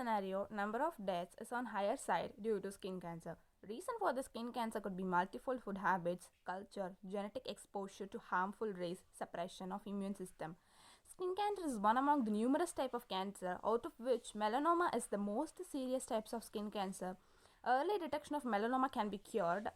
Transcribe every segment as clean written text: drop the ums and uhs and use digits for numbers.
scenario, number of deaths is on higher side due to skin cancer. Reason for the skin cancer could be multiple food habits, culture, genetic exposure to harmful rays, suppression of immune system. Skin cancer is one among the numerous type of cancer, out of which melanoma is the most serious types of skin cancer. Early detection of melanoma can be cured.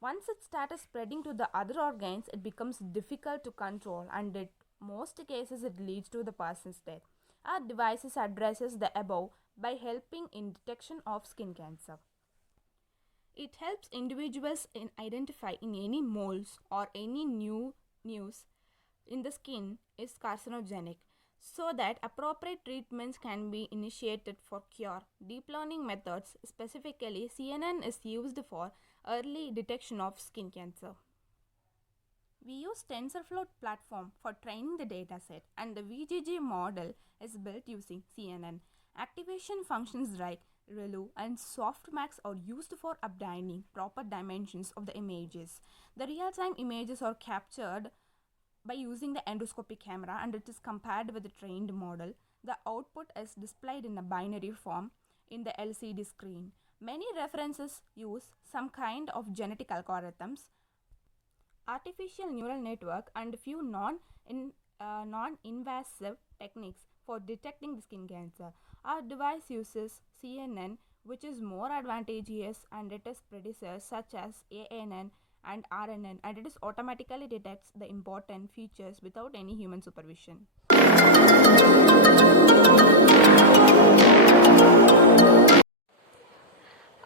Once it starts spreading to the other organs, it becomes difficult to control, and in most cases it leads to the person's death. Our devices addresses the above by helping in detection of skin cancer. It helps individuals in identify in any moles or any new news in the skin is carcinogenic so that appropriate treatments can be initiated for cure. Deep learning methods, specifically CNN, is used for early detection of skin cancer. We use TensorFlow platform for training the dataset, and the VGG model is built using CNN. Activation functions like ReLU and Softmax are used for obtaining proper dimensions of the images. The real-time images are captured by using the endoscopic camera, and it is compared with the trained model. The output is displayed in a binary form in the LCD screen. Many references use some kind of genetic algorithms, artificial neural network, and few non-invasive techniques for detecting the skin cancer. Our device uses CNN, which is more advantageous, and it is predecessors such as ANN and RNN, and it is automatically detects the important features without any human supervision.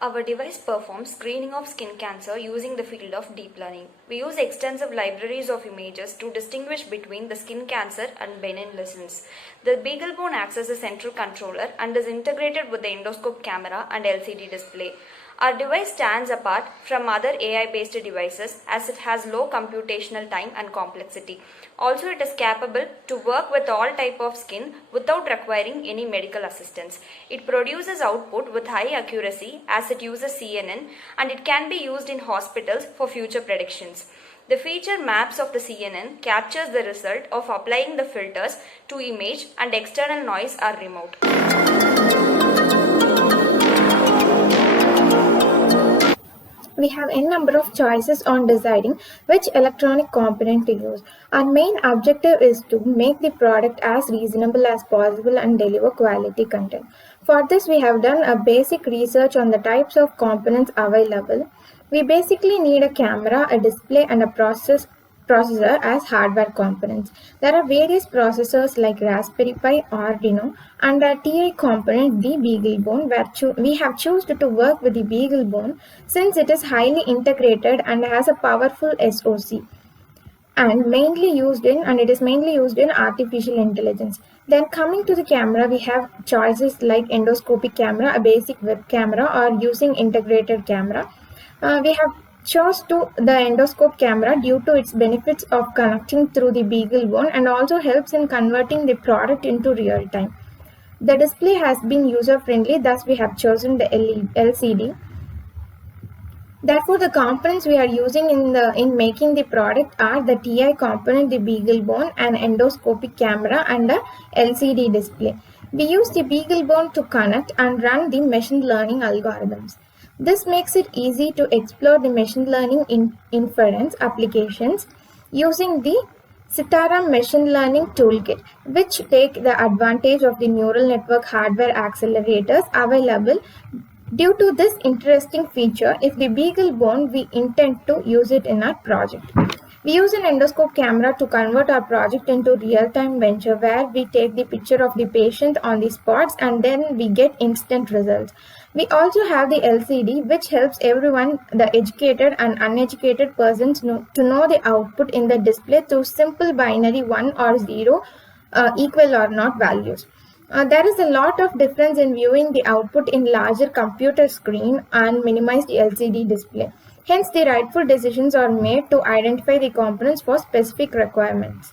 Our device performs screening of skin cancer using the field of deep learning. We use extensive libraries of images to distinguish between the skin cancer and benign lesions. The BeagleBone acts as a central controller and is integrated with the endoscope camera and LCD display. Our device stands apart from other AI-based devices as it has low computational time and complexity. Also, it is capable to work with all type of skin without requiring any medical assistance. It produces output with high accuracy as it uses CNN, and it can be used in hospitals for future predictions. The feature maps of the CNN captures the result of applying the filters to image, and external noise are removed. We have n number of choices on deciding which electronic component to use. Our main objective is to make the product as reasonable as possible and deliver quality content. For this, we have done a basic research on the types of components available. We basically need a camera, a display, and a processor as hardware components. There are various processors like Raspberry Pi, Arduino, and a TI component, the BeagleBone, where we have chosen to work with the BeagleBone since it is highly integrated and has a powerful SoC and it is mainly used in artificial intelligence. Then coming to the camera, we have choices like endoscopic camera, a basic web camera, or using integrated camera. We have chose to the endoscope camera due to its benefits of connecting through the BeagleBone and also helps in converting the product into real time. The display has been user friendly, thus we have chosen the LCD. Therefore, the components we are using in making the product are the TI component, the BeagleBone, an endoscopic camera, and a LCD display. We use the BeagleBone to connect and run the machine learning algorithms. This makes it easy to explore the machine learning inference applications using the Citaram Machine Learning Toolkit, which take the advantage of the neural network hardware accelerators available. Due to this interesting feature, if the BeagleBone, we intend to use it in our project. We use an endoscope camera to convert our project into real-time venture where we take the picture of the patient on the spots and then we get instant results. We also have the LCD, which helps everyone, the educated and uneducated persons, to know the output in the display through simple binary 1 or 0 equal or not values. There is a lot of difference in viewing the output in larger computer screen and minimized LCD display. Hence, the rightful decisions are made to identify the components for specific requirements.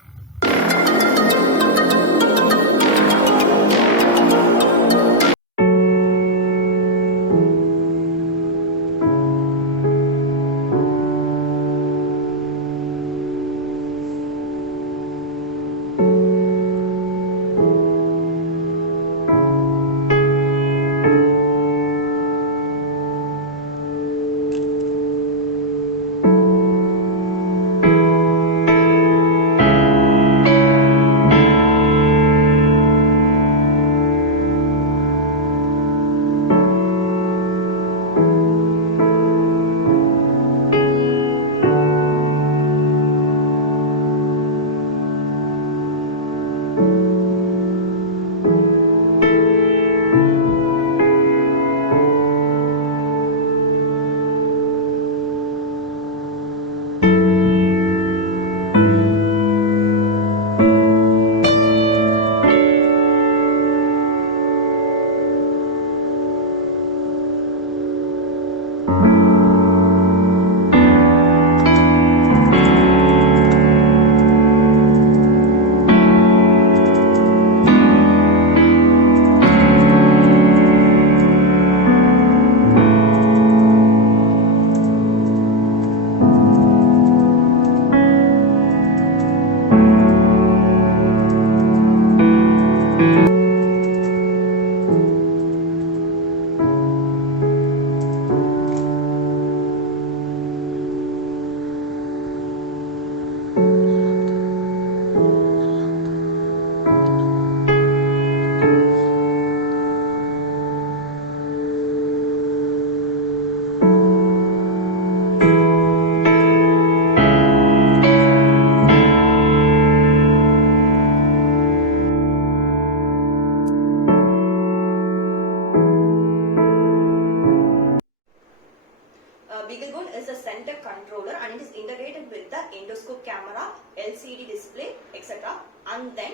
BeagleBone is a center controller and it is integrated with the endoscope camera, LCD display, etc. And then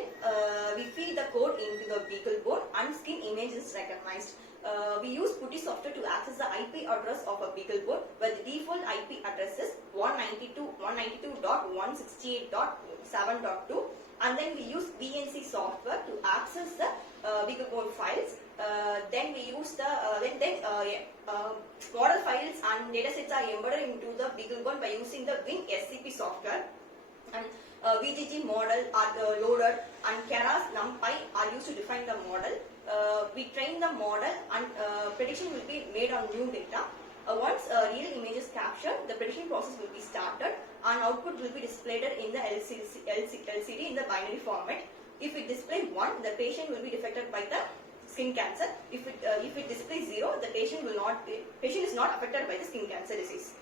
we feed the code into the BeagleBone and skin image is recognized. We use PuTTY software to access the IP address of a BeagleBone, where the default IP address is 192.168.7.2, and then we use VNC software to access the BeagleBone files. Then we use the model files and datasets are embedded into the BeagleBone by using the Wing SCP software. And VGG model are loaded and Keras, NumPy are used to define the model. We train the model and prediction will be made on new data. Once real image is captured, the prediction process will be started and output will be displayed in the LCD in the binary format. If it displays 1, the patient will be affected by the skin cancer. If it displays 0, the patient is not affected by the skin cancer disease.